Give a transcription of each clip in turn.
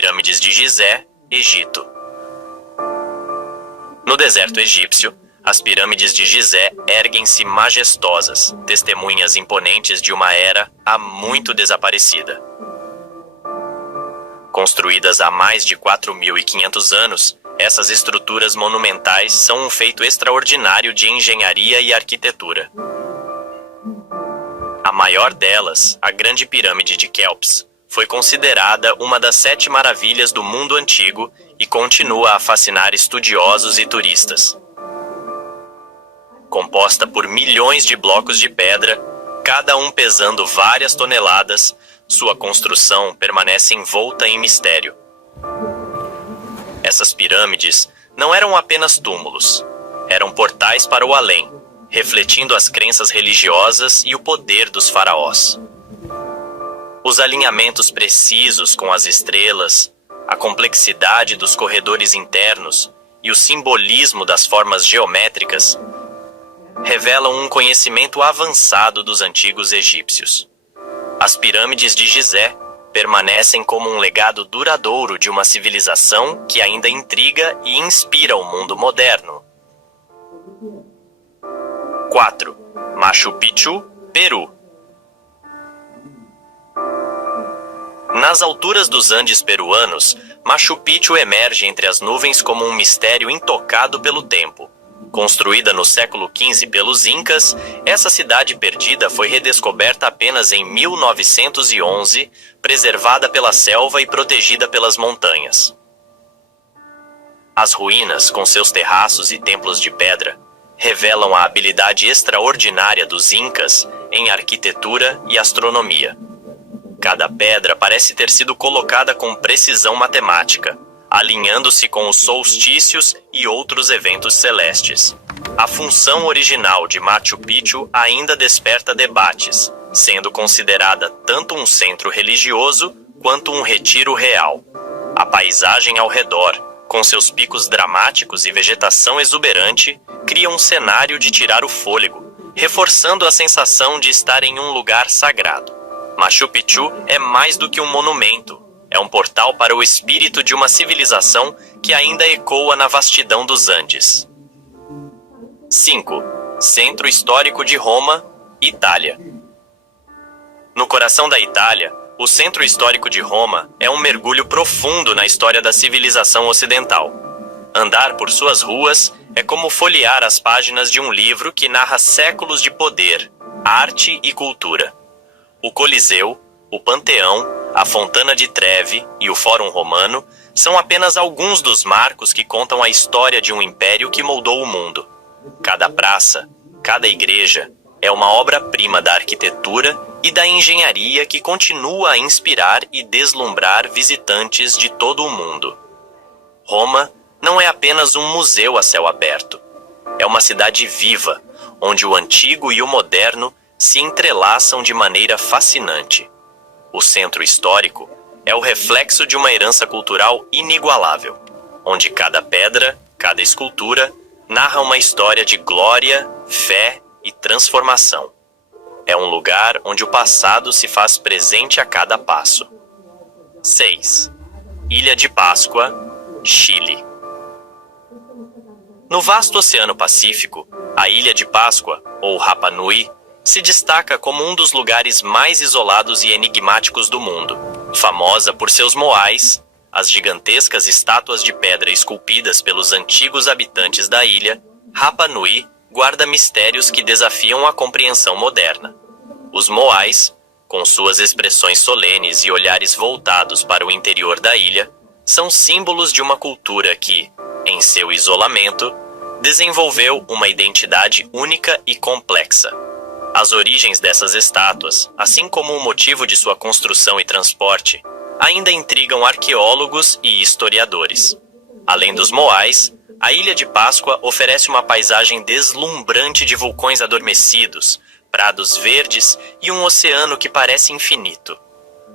Pirâmides de Gizé, Egito. No deserto egípcio, as pirâmides de Gizé erguem-se majestosas, testemunhas imponentes de uma era há muito desaparecida. Construídas há mais de 4.500 anos, essas estruturas monumentais são um feito extraordinário de engenharia e arquitetura. A maior delas, a Grande Pirâmide de Quéops, foi considerada uma das 7 maravilhas do mundo antigo e continua a fascinar estudiosos e turistas. Composta por milhões de blocos de pedra, cada um pesando várias toneladas, sua construção permanece envolta em mistério. Essas pirâmides não eram apenas túmulos, eram portais para o além, refletindo as crenças religiosas e o poder dos faraós. Os alinhamentos precisos com as estrelas, a complexidade dos corredores internos e o simbolismo das formas geométricas revelam um conhecimento avançado dos antigos egípcios. As pirâmides de Gizé permanecem como um legado duradouro de uma civilização que ainda intriga e inspira o mundo moderno. 4. Machu Picchu, Peru. Nas alturas dos Andes peruanos, Machu Picchu emerge entre as nuvens como um mistério intocado pelo tempo. Construída no século XV pelos Incas, essa cidade perdida foi redescoberta apenas em 1911, preservada pela selva e protegida pelas montanhas. As ruínas, com seus terraços e templos de pedra, revelam a habilidade extraordinária dos Incas em arquitetura e astronomia. Cada pedra parece ter sido colocada com precisão matemática, alinhando-se com os solstícios e outros eventos celestes. A função original de Machu Picchu ainda desperta debates, sendo considerada tanto um centro religioso quanto um retiro real. A paisagem ao redor, com seus picos dramáticos e vegetação exuberante, cria um cenário de tirar o fôlego, reforçando a sensação de estar em um lugar sagrado. Machu Picchu é mais do que um monumento, é um portal para o espírito de uma civilização que ainda ecoa na vastidão dos Andes. 5. Centro Histórico de Roma, Itália. No coração da Itália, o Centro Histórico de Roma é um mergulho profundo na história da civilização ocidental. Andar por suas ruas é como folhear as páginas de um livro que narra séculos de poder, arte e cultura. O Coliseu, o Panteão, a Fontana di Trevi e o Fórum Romano são apenas alguns dos marcos que contam a história de um império que moldou o mundo. Cada praça, cada igreja é uma obra-prima da arquitetura e da engenharia que continua a inspirar e deslumbrar visitantes de todo o mundo. Roma não é apenas um museu a céu aberto. É uma cidade viva, onde o antigo e o moderno se entrelaçam de maneira fascinante. O centro histórico é o reflexo de uma herança cultural inigualável, onde cada pedra, cada escultura, narra uma história de glória, fé e transformação. É um lugar onde o passado se faz presente a cada passo. 6. Ilha de Páscoa, Chile. No vasto Oceano Pacífico, a Ilha de Páscoa, ou Rapa Nui, se destaca como um dos lugares mais isolados e enigmáticos do mundo. Famosa por seus moais, as gigantescas estátuas de pedra esculpidas pelos antigos habitantes da ilha, Rapa Nui guarda mistérios que desafiam a compreensão moderna. Os moais, com suas expressões solenes e olhares voltados para o interior da ilha, são símbolos de uma cultura que, em seu isolamento, desenvolveu uma identidade única e complexa. As origens dessas estátuas, assim como o motivo de sua construção e transporte, ainda intrigam arqueólogos e historiadores. Além dos moais, a Ilha de Páscoa oferece uma paisagem deslumbrante de vulcões adormecidos, prados verdes e um oceano que parece infinito.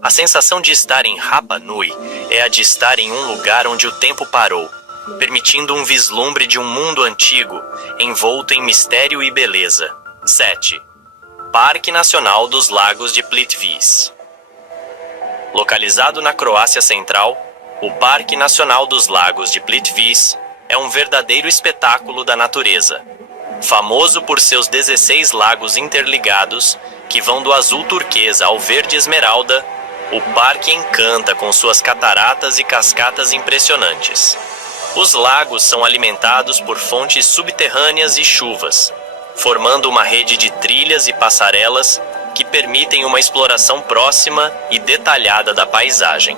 A sensação de estar em Rapa Nui é a de estar em um lugar onde o tempo parou, permitindo um vislumbre de um mundo antigo, envolto em mistério e beleza. 7. Parque Nacional dos Lagos de Plitvice. Localizado na Croácia Central, O Parque Nacional dos Lagos de Plitvice é um verdadeiro espetáculo da natureza. Famoso por seus 16 lagos interligados, que vão do azul turquesa ao verde esmeralda, o parque encanta com suas cataratas e cascatas impressionantes. Os lagos são alimentados por fontes subterrâneas e chuvas, formando uma rede de trilhas e passarelas que permitem uma exploração próxima e detalhada da paisagem.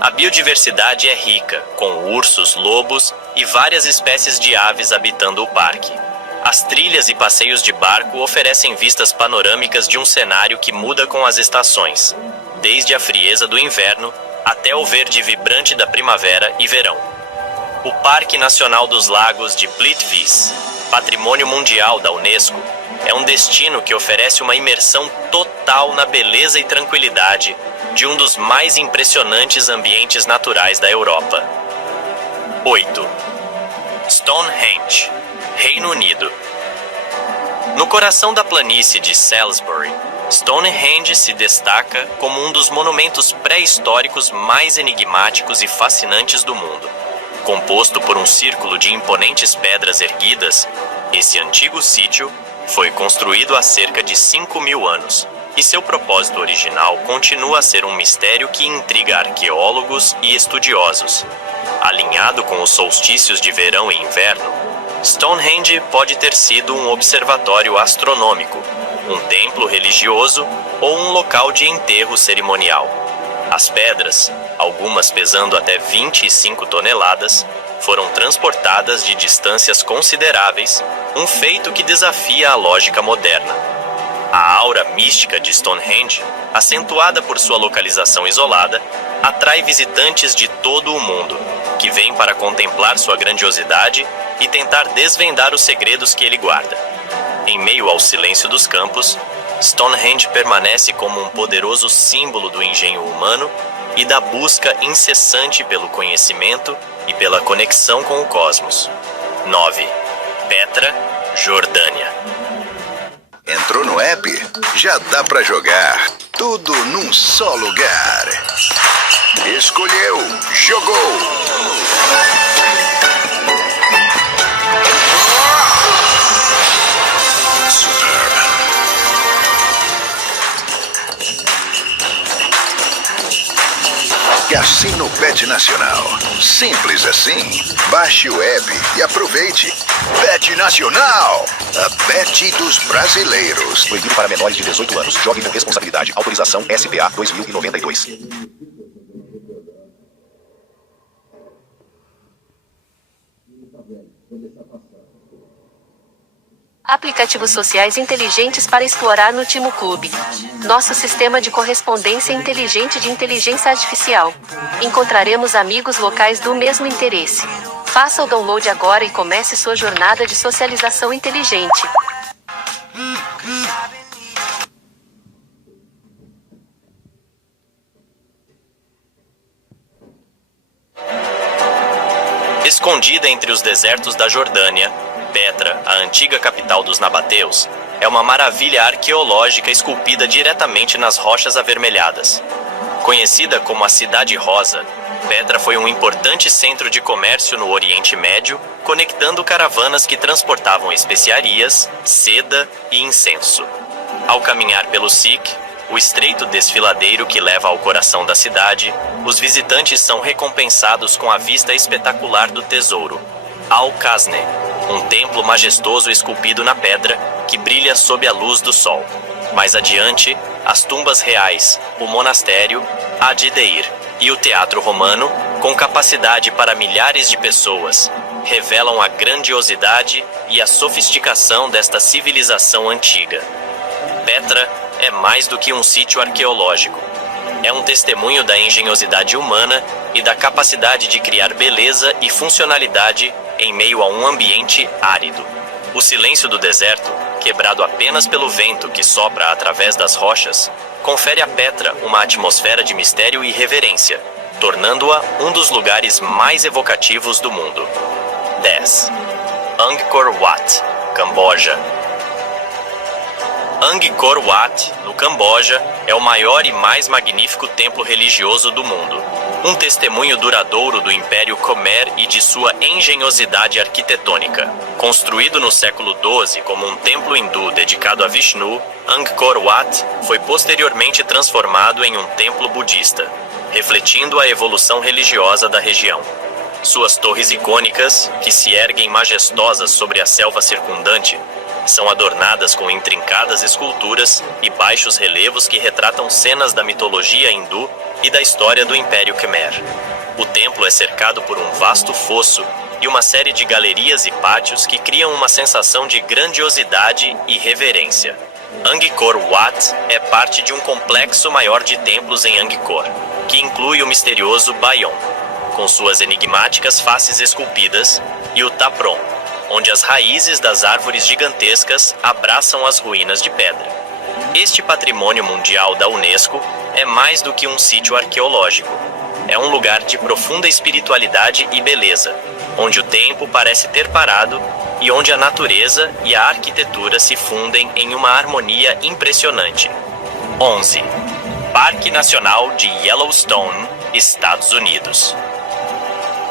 A biodiversidade é rica, com ursos, lobos e várias espécies de aves habitando o parque. As trilhas e passeios de barco oferecem vistas panorâmicas de um cenário que muda com as estações, desde a frieza do inverno até o verde vibrante da primavera e verão. O Parque Nacional dos Lagos de Plitvice, Patrimônio Mundial da Unesco, é um destino que oferece uma imersão total na beleza e tranquilidade de um dos mais impressionantes ambientes naturais da Europa. 8. Stonehenge, Reino Unido. No coração da planície de Salisbury, Stonehenge se destaca como um dos monumentos pré-históricos mais enigmáticos e fascinantes do mundo. Composto por um círculo de imponentes pedras erguidas, esse antigo sítio foi construído há cerca de 5.000 anos, e seu propósito original continua a ser um mistério que intriga arqueólogos e estudiosos. Alinhado com os solstícios de verão e inverno, Stonehenge pode ter sido um observatório astronômico, um templo religioso ou um local de enterro cerimonial. As pedras, algumas pesando até 25 toneladas, foram transportadas de distâncias consideráveis, um feito que desafia a lógica moderna. A aura mística de Stonehenge, acentuada por sua localização isolada, atrai visitantes de todo o mundo, que vêm para contemplar sua grandiosidade e tentar desvendar os segredos que ele guarda. Em meio ao silêncio dos campos, Stonehenge permanece como um poderoso símbolo do engenho humano e da busca incessante pelo conhecimento e pela conexão com o cosmos. 9. Petra, Jordânia. Entrou no app? Já dá pra jogar tudo num só lugar. Escolheu, jogou. Cassino Bet Nacional. Simples assim. Baixe o app e aproveite. Bet Nacional. A Bet dos brasileiros. Proibido para menores de 18 anos. Jogue com responsabilidade. Autorização SPA 2092. Aplicativos sociais inteligentes para explorar no Timo Clube. Nosso sistema de correspondência inteligente de inteligência artificial. Encontraremos amigos locais do mesmo interesse. Faça o download agora e comece sua jornada de socialização inteligente. Escondida entre os desertos da Jordânia, Petra, a antiga capital dos nabateus, é uma maravilha arqueológica esculpida diretamente nas rochas avermelhadas. Conhecida como a Cidade Rosa, Petra foi um importante centro de comércio no Oriente Médio, conectando caravanas que transportavam especiarias, seda e incenso. Ao caminhar pelo Sikh, o estreito desfiladeiro que leva ao coração da cidade, os visitantes são recompensados com a vista espetacular do tesouro, Al-Qasne, um templo majestoso esculpido na pedra que brilha sob a luz do sol. Mais adiante, as tumbas reais, o monastério, Ad-Deir e o teatro romano, com capacidade para milhares de pessoas, revelam a grandiosidade e a sofisticação desta civilização antiga. Petra é mais do que um sítio arqueológico. É um testemunho da engenhosidade humana e da capacidade de criar beleza e funcionalidade em meio a um ambiente árido. O silêncio do deserto, quebrado apenas pelo vento que sopra através das rochas, confere a Petra uma atmosfera de mistério e reverência, tornando-a um dos lugares mais evocativos do mundo. 10. Angkor Wat, Camboja. Angkor Wat, no Camboja, é o maior e mais magnífico templo religioso do mundo. Um testemunho duradouro do Império Khmer e de sua engenhosidade arquitetônica. Construído no século XII como um templo hindu dedicado a Vishnu, Angkor Wat foi posteriormente transformado em um templo budista, refletindo a evolução religiosa da região. Suas torres icônicas, que se erguem majestosas sobre a selva circundante, são adornadas com intrincadas esculturas e baixos relevos que retratam cenas da mitologia hindu e da história do Império Khmer. O templo é cercado por um vasto fosso e uma série de galerias e pátios que criam uma sensação de grandiosidade e reverência. Angkor Wat é parte de um complexo maior de templos em Angkor, que inclui o misterioso Bayon, com suas enigmáticas faces esculpidas, e o Taprom, onde as raízes das árvores gigantescas abraçam as ruínas de pedra. Este patrimônio mundial da Unesco é mais do que um sítio arqueológico. É um lugar de profunda espiritualidade e beleza, onde o tempo parece ter parado e onde a natureza e a arquitetura se fundem em uma harmonia impressionante. 11. Parque Nacional de Yellowstone, Estados Unidos.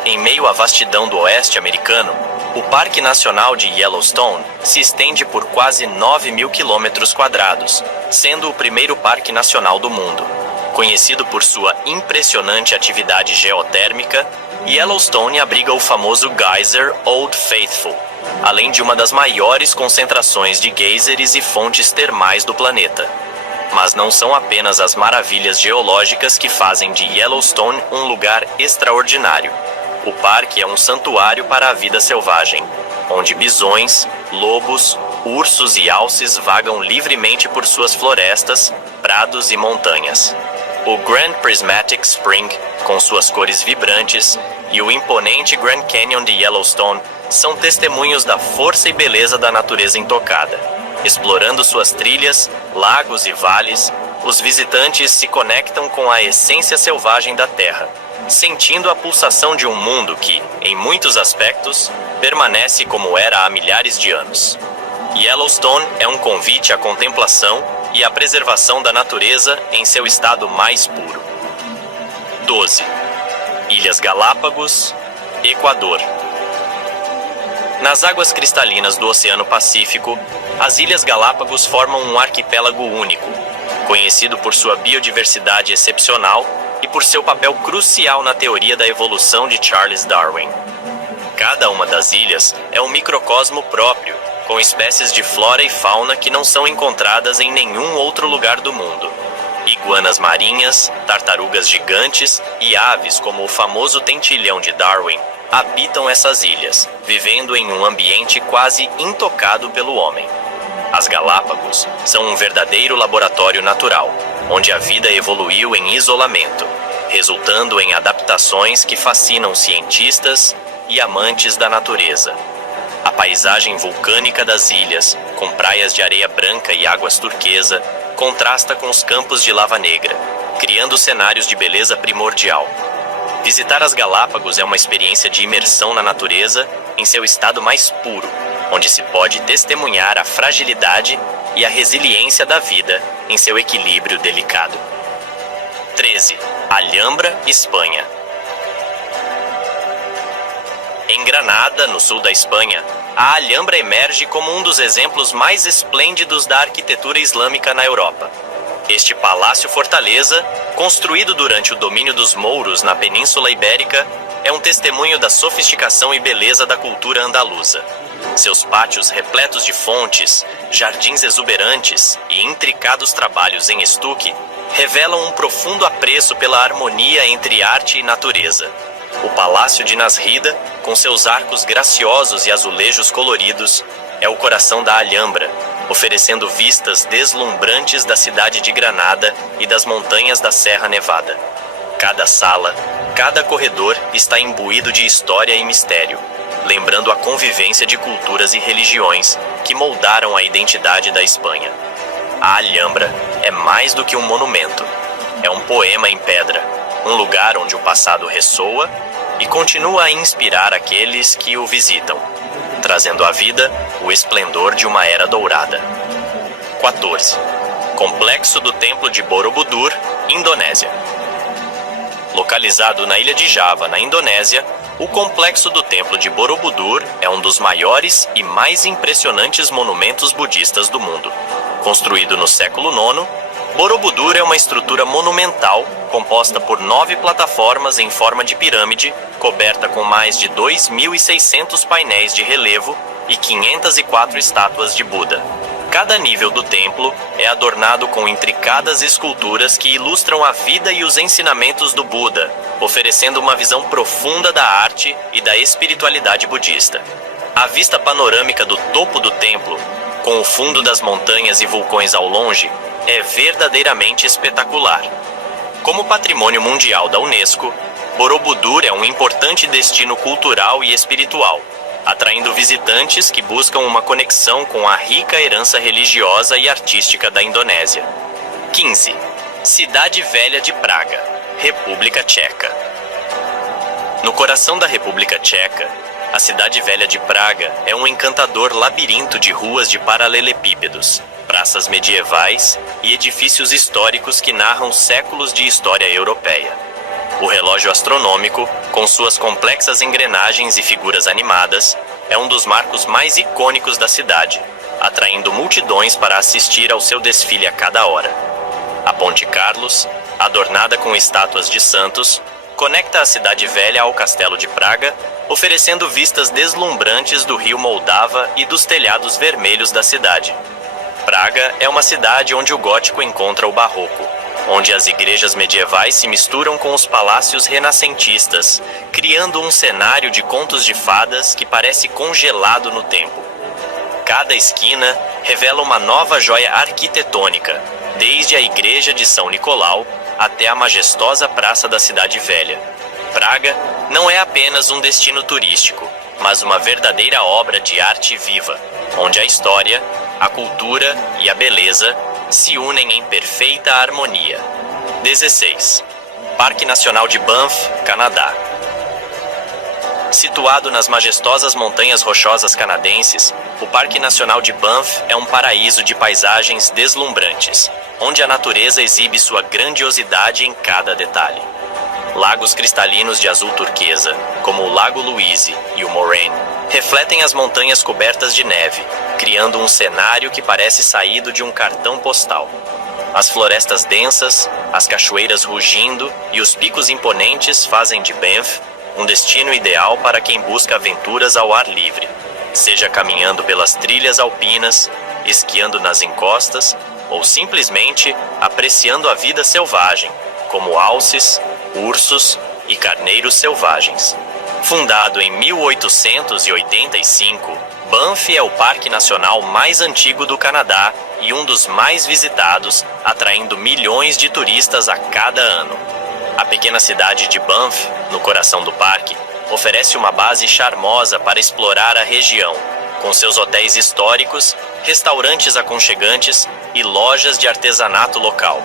Em meio à vastidão do oeste americano, o Parque Nacional de Yellowstone se estende por quase 9.000 km², sendo o primeiro parque nacional do mundo. Conhecido por sua impressionante atividade geotérmica, Yellowstone abriga o famoso geyser Old Faithful, além de uma das maiores concentrações de geysers e fontes termais do planeta. Mas não são apenas as maravilhas geológicas que fazem de Yellowstone um lugar extraordinário. O parque é um santuário para a vida selvagem, onde bisões, lobos, ursos e alces vagam livremente por suas florestas, prados e montanhas. O Grand Prismatic Spring, com suas cores vibrantes, e o imponente Grand Canyon de Yellowstone são testemunhos da força e beleza da natureza intocada. Explorando suas trilhas, lagos e vales, os visitantes se conectam com a essência selvagem da Terra, sentindo a pulsação de um mundo que, em muitos aspectos, permanece como era há milhares de anos. Yellowstone é um convite à contemplação e à preservação da natureza em seu estado mais puro. 12. Ilhas Galápagos, Equador. Nas águas cristalinas do Oceano Pacífico, as Ilhas Galápagos formam um arquipélago único, conhecido por sua biodiversidade excepcional e por seu papel crucial na teoria da evolução de Charles Darwin. Cada uma das ilhas é um microcosmo próprio, com espécies de flora e fauna que não são encontradas em nenhum outro lugar do mundo. Iguanas marinhas, tartarugas gigantes e aves como o famoso tentilhão de Darwin habitam essas ilhas, vivendo em um ambiente quase intocado pelo homem. As Galápagos são um verdadeiro laboratório natural, onde a vida evoluiu em isolamento, resultando em adaptações que fascinam cientistas e amantes da natureza. A paisagem vulcânica das ilhas, com praias de areia branca e águas turquesa, contrasta com os campos de lava negra, criando cenários de beleza primordial. Visitar as Galápagos é uma experiência de imersão na natureza em seu estado mais puro, onde se pode testemunhar a fragilidade e a resiliência da vida em seu equilíbrio delicado. 13. Alhambra, Espanha. Em Granada, no sul da Espanha, a Alhambra emerge como um dos exemplos mais esplêndidos da arquitetura islâmica na Europa. Este palácio-fortaleza, construído durante o domínio dos mouros na Península Ibérica, é um testemunho da sofisticação e beleza da cultura andaluza. Seus pátios repletos de fontes, jardins exuberantes e intricados trabalhos em estuque revelam um profundo apreço pela harmonia entre arte e natureza. O Palácio de Nasrida, com seus arcos graciosos e azulejos coloridos, é o coração da Alhambra, oferecendo vistas deslumbrantes da cidade de Granada e das montanhas da Serra Nevada. Cada sala, cada corredor está imbuído de história e mistério, lembrando a convivência de culturas e religiões que moldaram a identidade da Espanha. A Alhambra é mais do que um monumento, é um poema em pedra, um lugar onde o passado ressoa e continua a inspirar aqueles que o visitam, trazendo à vida o esplendor de uma era dourada. 14. Complexo do Templo de Borobudur, Indonésia. Localizado na ilha de Java, na Indonésia, o complexo do Templo de Borobudur é um dos maiores e mais impressionantes monumentos budistas do mundo. Construído no século IX, Borobudur é uma estrutura monumental composta por 9 plataformas em forma de pirâmide, coberta com mais de 2.600 painéis de relevo e 504 estátuas de Buda. Cada nível do templo é adornado com intricadas esculturas que ilustram a vida e os ensinamentos do Buda, oferecendo uma visão profunda da arte e da espiritualidade budista. A vista panorâmica do topo do templo, com o fundo das montanhas e vulcões ao longe, é verdadeiramente espetacular. Como patrimônio mundial da Unesco, Borobudur é um importante destino cultural e espiritual, atraindo visitantes que buscam uma conexão com a rica herança religiosa e artística da Indonésia. 15. Cidade Velha de Praga, República Tcheca. No coração da República Tcheca, a Cidade Velha de Praga é um encantador labirinto de ruas de paralelepípedos, praças medievais e edifícios históricos que narram séculos de história europeia. O relógio astronômico, com suas complexas engrenagens e figuras animadas, é um dos marcos mais icônicos da cidade, atraindo multidões para assistir ao seu desfile a cada hora. A Ponte Carlos, adornada com estátuas de santos, conecta a Cidade Velha ao Castelo de Praga, oferecendo vistas deslumbrantes do rio Moldava e dos telhados vermelhos da cidade. Praga é uma cidade onde o gótico encontra o barroco, onde as igrejas medievais se misturam com os palácios renascentistas, criando um cenário de contos de fadas que parece congelado no tempo. Cada esquina revela uma nova joia arquitetônica, desde a igreja de São Nicolau até a majestosa praça da Cidade Velha. Praga não é apenas um destino turístico, mas uma verdadeira obra de arte viva, onde a história, a cultura e a beleza se unem em perfeita harmonia. 16. Parque Nacional de Banff, Canadá. Situado nas majestosas montanhas rochosas canadenses, o Parque Nacional de Banff é um paraíso de paisagens deslumbrantes, onde a natureza exibe sua grandiosidade em cada detalhe. Lagos cristalinos de azul turquesa, como o Lago Louise e o Moraine, refletem as montanhas cobertas de neve, criando um cenário que parece saído de um cartão postal. As florestas densas, as cachoeiras rugindo e os picos imponentes fazem de Banff um destino ideal para quem busca aventuras ao ar livre, seja caminhando pelas trilhas alpinas, esquiando nas encostas ou simplesmente apreciando a vida selvagem, como alces, ursos e carneiros selvagens. Fundado em 1885, Banff é o parque nacional mais antigo do Canadá e um dos mais visitados, atraindo milhões de turistas a cada ano. A pequena cidade de Banff, no coração do parque, oferece uma base charmosa para explorar a região, com seus hotéis históricos, restaurantes aconchegantes e lojas de artesanato local.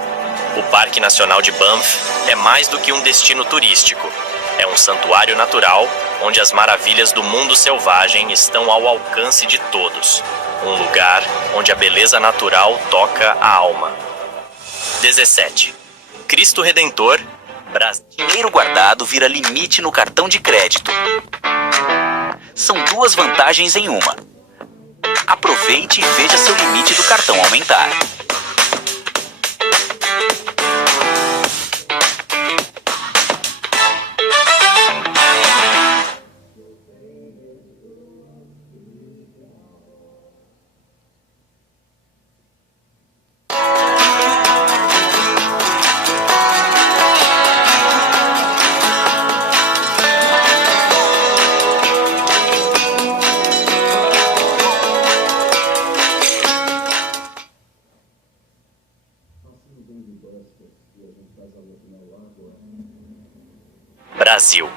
O Parque Nacional de Banff é mais do que um destino turístico. É um santuário natural onde as maravilhas do mundo selvagem estão ao alcance de todos. Um lugar onde a beleza natural toca a alma. 17. Cristo Redentor, Brasil. Dinheiro guardado vira limite no cartão de crédito. São duas vantagens em uma. Aproveite e veja seu limite do cartão aumentar. Brasil.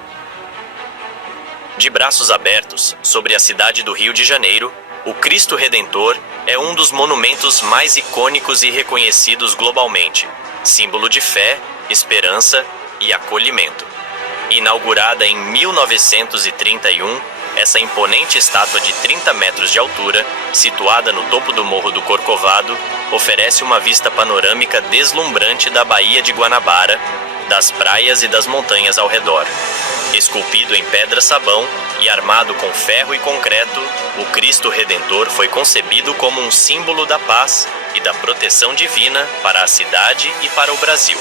De braços abertos sobre a cidade do Rio de Janeiro, o Cristo Redentor é um dos monumentos mais icônicos e reconhecidos globalmente, símbolo de fé, esperança e acolhimento. Inaugurada em 1931, essa imponente estátua de 30 metros de altura, situada no topo do Morro do Corcovado, oferece uma vista panorâmica deslumbrante da Baía de Guanabara, das praias e das montanhas ao redor. Esculpido em pedra-sabão e armado com ferro e concreto, o Cristo Redentor foi concebido como um símbolo da paz e da proteção divina para a cidade e para o Brasil.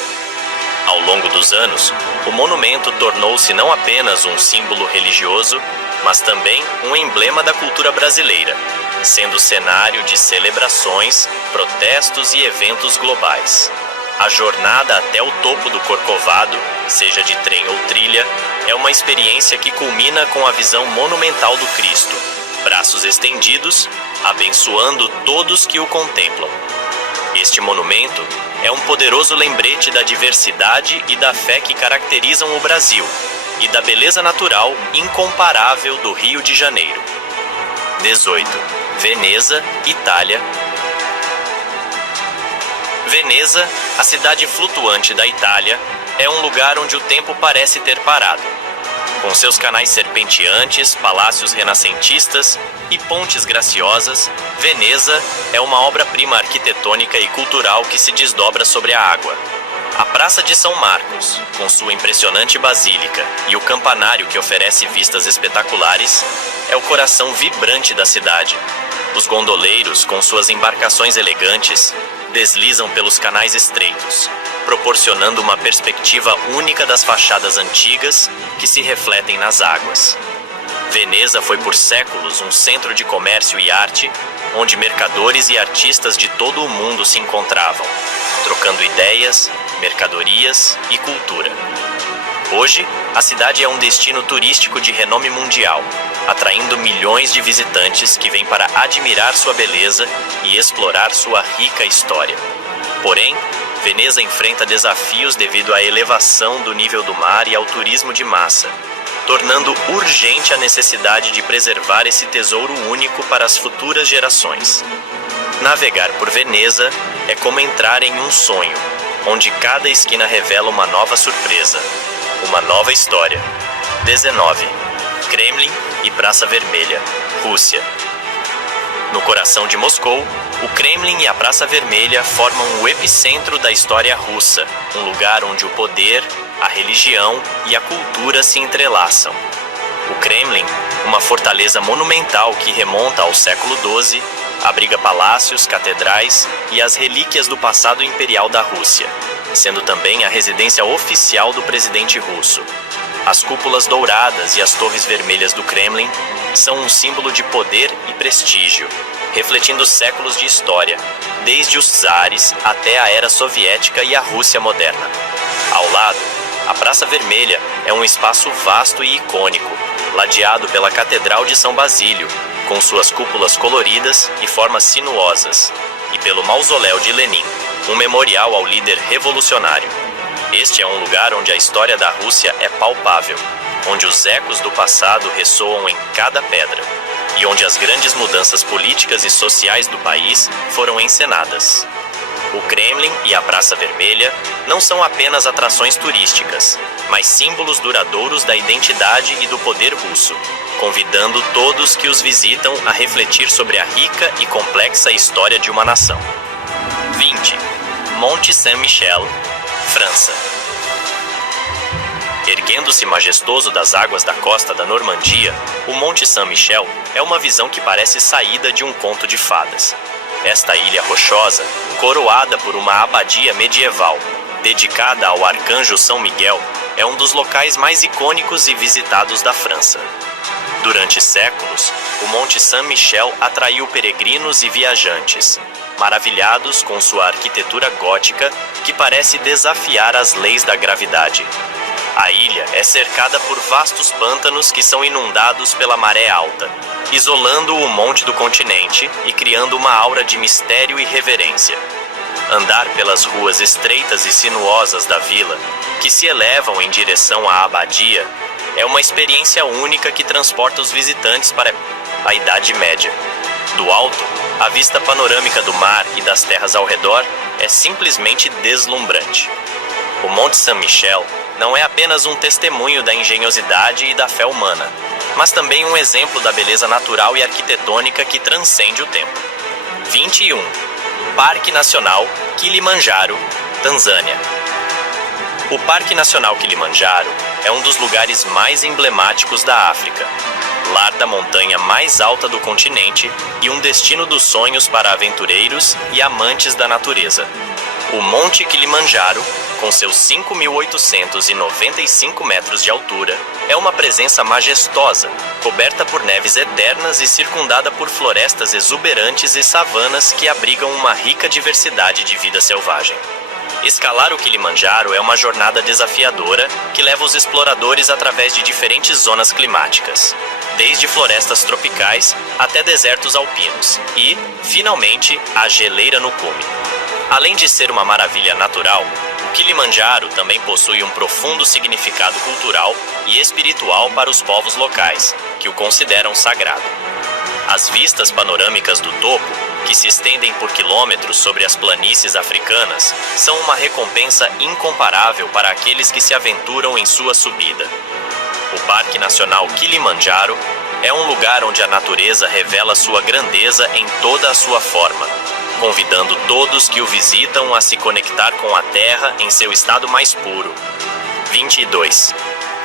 Ao longo dos anos, o monumento tornou-se não apenas um símbolo religioso, mas também um emblema da cultura brasileira, sendo cenário de celebrações, protestos e eventos globais. A jornada até o topo do Corcovado, seja de trem ou trilha, é uma experiência que culmina com a visão monumental do Cristo, braços estendidos, abençoando todos que o contemplam. Este monumento é um poderoso lembrete da diversidade e da fé que caracterizam o Brasil e da beleza natural incomparável do Rio de Janeiro. 18. Veneza, Itália. Veneza, a cidade flutuante da Itália, é um lugar onde o tempo parece ter parado. Com seus canais serpenteantes, palácios renascentistas e pontes graciosas, Veneza é uma obra-prima arquitetônica e cultural que se desdobra sobre a água. A Praça de São Marcos, com sua impressionante basílica e o campanário que oferece vistas espetaculares, é o coração vibrante da cidade. Os gondoleiros, com suas embarcações elegantes, deslizam pelos canais estreitos, proporcionando uma perspectiva única das fachadas antigas que se refletem nas águas. Veneza foi por séculos um centro de comércio e arte, onde mercadores e artistas de todo o mundo se encontravam, trocando ideias, mercadorias e cultura. Hoje, a cidade é um destino turístico de renome mundial, atraindo milhões de visitantes que vêm para admirar sua beleza e explorar sua rica história. Porém, Veneza enfrenta desafios devido à elevação do nível do mar e ao turismo de massa, tornando urgente a necessidade de preservar esse tesouro único para as futuras gerações. Navegar por Veneza é como entrar em um sonho, onde cada esquina revela uma nova surpresa, uma nova história. 19. Kremlin e Praça Vermelha, Rússia. No coração de Moscou, o Kremlin e a Praça Vermelha formam o epicentro da história russa, um lugar onde o poder, a religião e a cultura se entrelaçam. O Kremlin, uma fortaleza monumental que remonta ao século XII, abriga palácios, catedrais e as relíquias do passado imperial da Rússia, sendo também a residência oficial do presidente russo. As cúpulas douradas e as torres vermelhas do Kremlin são um símbolo de poder e prestígio, refletindo séculos de história, desde os czares até a era soviética e a Rússia moderna. Ao lado, a Praça Vermelha é um espaço vasto e icônico, ladeado pela Catedral de São Basílio, com suas cúpulas coloridas e formas sinuosas, e pelo Mausoléu de Lenin, um memorial ao líder revolucionário. Este é um lugar onde a história da Rússia é palpável, onde os ecos do passado ressoam em cada pedra, e onde as grandes mudanças políticas e sociais do país foram encenadas. O Kremlin e a Praça Vermelha não são apenas atrações turísticas, mas símbolos duradouros da identidade e do poder russo, convidando todos que os visitam a refletir sobre a rica e complexa história de uma nação. 20. Monte Saint-Michel, França. Erguendo-se majestoso das águas da costa da Normandia, o Monte Saint-Michel é uma visão que parece saída de um conto de fadas. Esta ilha rochosa, coroada por uma abadia medieval, dedicada ao arcanjo São Miguel, é um dos locais mais icônicos e visitados da França. Durante séculos, o Monte Saint-Michel atraiu peregrinos e viajantes, maravilhados com sua arquitetura gótica que parece desafiar as leis da gravidade. A ilha é cercada por vastos pântanos que são inundados pela maré alta, isolando o monte do continente e criando uma aura de mistério e reverência. Andar pelas ruas estreitas e sinuosas da vila, que se elevam em direção à abadia, é uma experiência única que transporta os visitantes para a Idade Média. Do alto, a vista panorâmica do mar e das terras ao redor é simplesmente deslumbrante. O Monte Saint-Michel não é apenas um testemunho da engenhosidade e da fé humana, mas também um exemplo da beleza natural e arquitetônica que transcende o tempo. 21. Parque Nacional Kilimanjaro, Tanzânia. O Parque Nacional Kilimanjaro é um dos lugares mais emblemáticos da África, lar da montanha mais alta do continente e um destino dos sonhos para aventureiros e amantes da natureza. O Monte Kilimanjaro, com seus 5.895 metros de altura, é uma presença majestosa, coberta por neves eternas e circundada por florestas exuberantes e savanas que abrigam uma rica diversidade de vida selvagem. Escalar o Kilimanjaro é uma jornada desafiadora que leva os exploradores através de diferentes zonas climáticas, desde florestas tropicais até desertos alpinos e, finalmente, a geleira no cume. Além de ser uma maravilha natural, o Kilimanjaro também possui um profundo significado cultural e espiritual para os povos locais, que o consideram sagrado. As vistas panorâmicas do topo, que se estendem por quilômetros sobre as planícies africanas, são uma recompensa incomparável para aqueles que se aventuram em sua subida. O Parque Nacional Kilimanjaro é um lugar onde a natureza revela sua grandeza em toda a sua forma, convidando todos que o visitam a se conectar com a Terra em seu estado mais puro. 22.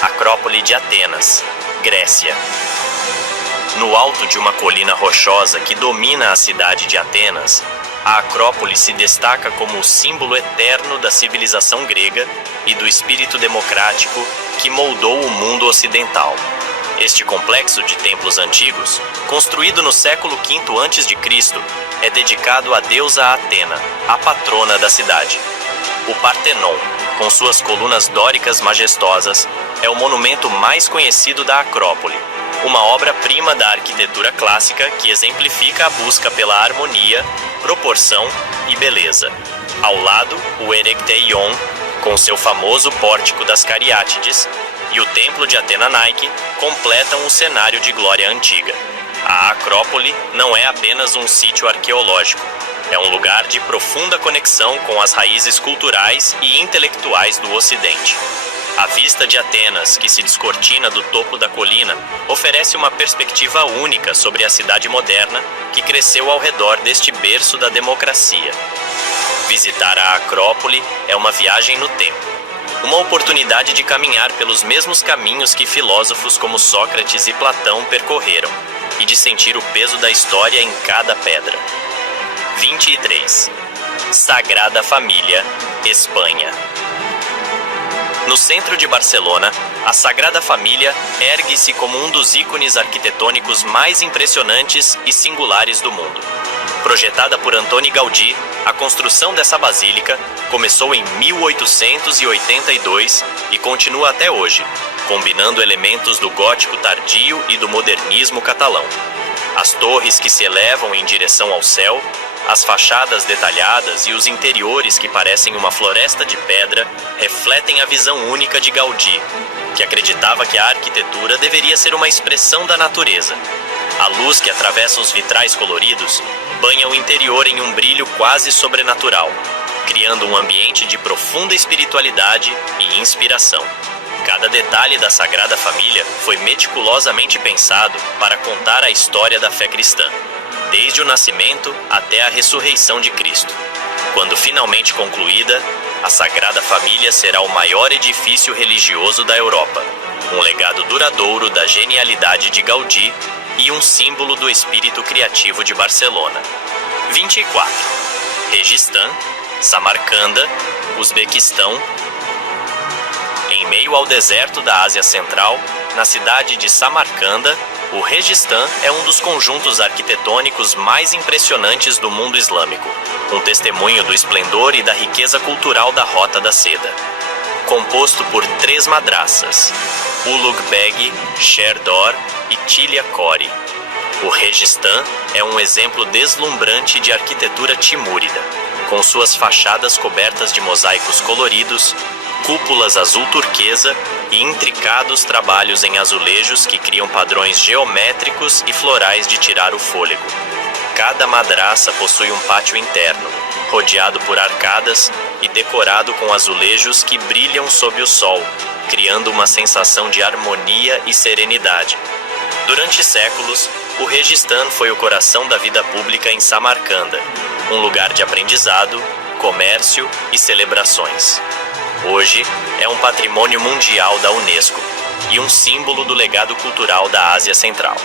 Acrópole de Atenas, Grécia. No alto de uma colina rochosa que domina a cidade de Atenas, a Acrópole se destaca como o símbolo eterno da civilização grega e do espírito democrático que moldou o mundo ocidental. Este complexo de templos antigos, construído no século V a.C., é dedicado à deusa Atena, a patrona da cidade. O Partenon, com suas colunas dóricas majestosas, é o monumento mais conhecido da Acrópole, uma obra-prima da arquitetura clássica que exemplifica a busca pela harmonia, proporção e beleza. Ao lado, o Erechtheion, com seu famoso pórtico das Cariátides, e o Templo de Atena Nike completam o cenário de glória antiga. A Acrópole não é apenas um sítio arqueológico, é um lugar de profunda conexão com as raízes culturais e intelectuais do Ocidente. A vista de Atenas, que se descortina do topo da colina, oferece uma perspectiva única sobre a cidade moderna que cresceu ao redor deste berço da democracia. Visitar a Acrópole é uma viagem no tempo, uma oportunidade de caminhar pelos mesmos caminhos que filósofos como Sócrates e Platão percorreram, e de sentir o peso da história em cada pedra. 23. Sagrada Família, Espanha. No centro de Barcelona, a Sagrada Família ergue-se como um dos ícones arquitetônicos mais impressionantes e singulares do mundo. Projetada por Antoni Gaudí, a construção dessa basílica começou em 1882 e continua até hoje, combinando elementos do gótico tardio e do modernismo catalão. As torres que se elevam em direção ao céu, as fachadas detalhadas e os interiores que parecem uma floresta de pedra refletem a visão única de Gaudí, que acreditava que a arquitetura deveria ser uma expressão da natureza. A luz que atravessa os vitrais coloridos banha o interior em um brilho quase sobrenatural, criando um ambiente de profunda espiritualidade e inspiração. Cada detalhe da Sagrada Família foi meticulosamente pensado para contar a história da fé cristã, desde o nascimento até a ressurreição de Cristo. Quando finalmente concluída, a Sagrada Família será o maior edifício religioso da Europa, um legado duradouro da genialidade de Gaudí e um símbolo do espírito criativo de Barcelona. 24. Registã, Samarcanda, Uzbequistão. Em meio ao deserto da Ásia Central, na cidade de Samarcanda, o Registã é um dos conjuntos arquitetônicos mais impressionantes do mundo islâmico, um testemunho do esplendor e da riqueza cultural da Rota da Seda. Composto por 3 madraças, Ulugh Beg, Sherdor e Tilia Kori. O Registã é um exemplo deslumbrante de arquitetura timúrida, com suas fachadas cobertas de mosaicos coloridos, cúpulas azul turquesa e intricados trabalhos em azulejos que criam padrões geométricos e florais de tirar o fôlego. Cada madraça possui um pátio interno, rodeado por arcadas e decorado com azulejos que brilham sob o sol, criando uma sensação de harmonia e serenidade. Durante séculos, o Registã foi o coração da vida pública em Samarcanda, um lugar de aprendizado, comércio e celebrações. Hoje é um patrimônio mundial da Unesco e um símbolo do legado cultural da Ásia Central.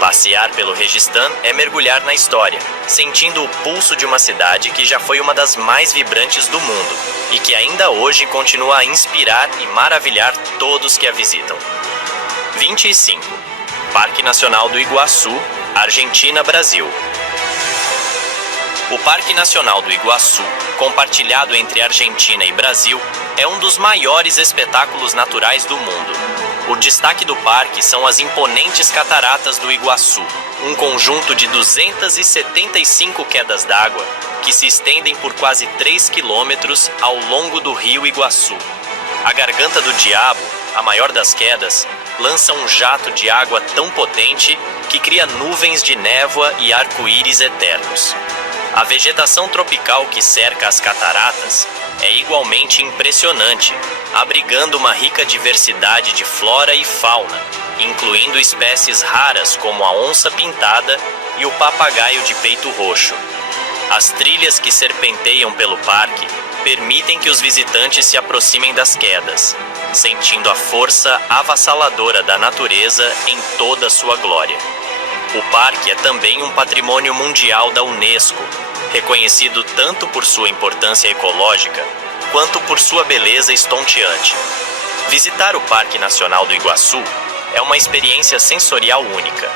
Passear pelo Registan é mergulhar na história, sentindo o pulso de uma cidade que já foi uma das mais vibrantes do mundo e que ainda hoje continua a inspirar e maravilhar todos que a visitam. 25. Parque Nacional do Iguaçu, Argentina, Brasil. O Parque Nacional do Iguaçu, compartilhado entre Argentina e Brasil, é um dos maiores espetáculos naturais do mundo. O destaque do parque são as imponentes cataratas do Iguaçu, um conjunto de 275 quedas d'água que se estendem por quase 3 quilômetros ao longo do rio Iguaçu. A Garganta do Diabo, a maior das quedas, lança um jato de água tão potente que cria nuvens de névoa e arco-íris eternos. A vegetação tropical que cerca as cataratas é igualmente impressionante, abrigando uma rica diversidade de flora e fauna, incluindo espécies raras como a onça-pintada e o papagaio de peito roxo. As trilhas que serpenteiam pelo parque permitem que os visitantes se aproximem das quedas, sentindo a força avassaladora da natureza em toda sua glória. O parque é também um patrimônio mundial da Unesco, reconhecido tanto por sua importância ecológica quanto por sua beleza estonteante. Visitar o Parque Nacional do Iguaçu é uma experiência sensorial única,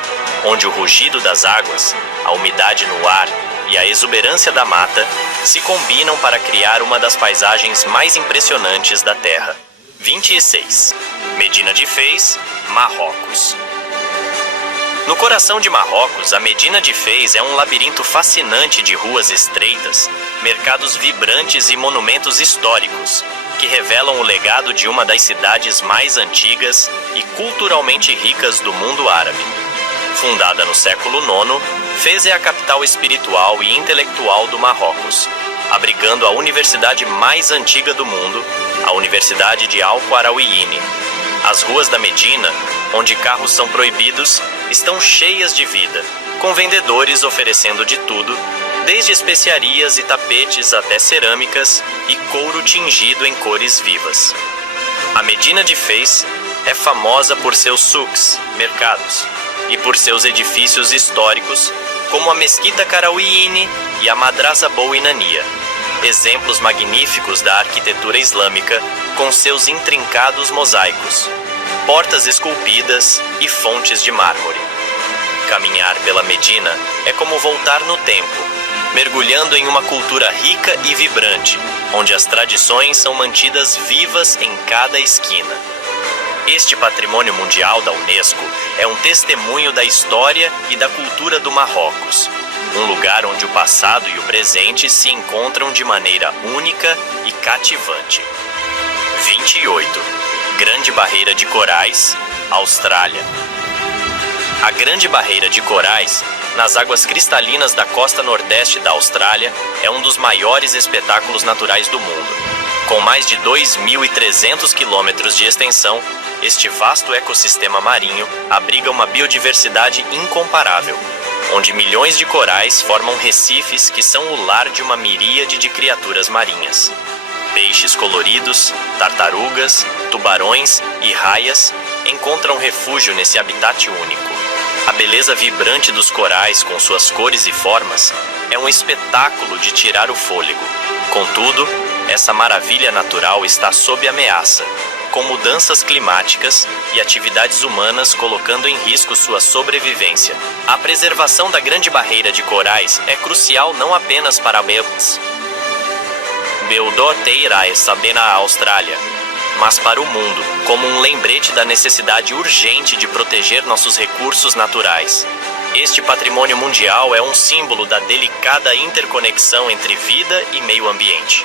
onde o rugido das águas, a umidade no ar e a exuberância da mata se combinam para criar uma das paisagens mais impressionantes da Terra. 26. Medina de Fez, Marrocos. No coração de Marrocos, a Medina de Fez é um labirinto fascinante de ruas estreitas, mercados vibrantes e monumentos históricos, que revelam o legado de uma das cidades mais antigas e culturalmente ricas do mundo árabe. Fundada no século IX, Fez é a capital espiritual e intelectual do Marrocos, abrigando a universidade mais antiga do mundo, a Universidade de Al-Qarawiyyin. As ruas da Medina, onde carros são proibidos, estão cheias de vida, com vendedores oferecendo de tudo, desde especiarias e tapetes até cerâmicas e couro tingido em cores vivas. A Medina de Fez é famosa por seus souks, mercados, e por seus edifícios históricos, como a Mesquita Qarawiyyin e a Madrasa Bou Inania, exemplos magníficos da arquitetura islâmica com seus intrincados mosaicos, portas esculpidas e fontes de mármore. Caminhar pela Medina é como voltar no tempo, mergulhando em uma cultura rica e vibrante, onde as tradições são mantidas vivas em cada esquina. Este patrimônio mundial da Unesco é um testemunho da história e da cultura do Marrocos, um lugar onde o passado e o presente se encontram de maneira única e cativante. 28. Grande Barreira de Corais, Austrália. A Grande Barreira de Corais, nas águas cristalinas da costa nordeste da Austrália, é um dos maiores espetáculos naturais do mundo. Com mais de 2.300 quilômetros de extensão, este vasto ecossistema marinho abriga uma biodiversidade incomparável, onde milhões de corais formam recifes que são o lar de uma miríade de criaturas marinhas. Peixes coloridos, tartarugas, tubarões e raias encontram refúgio nesse habitat único. A beleza vibrante dos corais com suas cores e formas é um espetáculo de tirar o fôlego. Contudo, essa maravilha natural está sob ameaça, com mudanças climáticas e atividades humanas colocando em risco sua sobrevivência. A preservação da Grande Barreira de Corais é crucial não apenas para a Beodoteira na Austrália, mas para o mundo, como um lembrete da necessidade urgente de proteger nossos recursos naturais. Este patrimônio mundial é um símbolo da delicada interconexão entre vida e meio ambiente.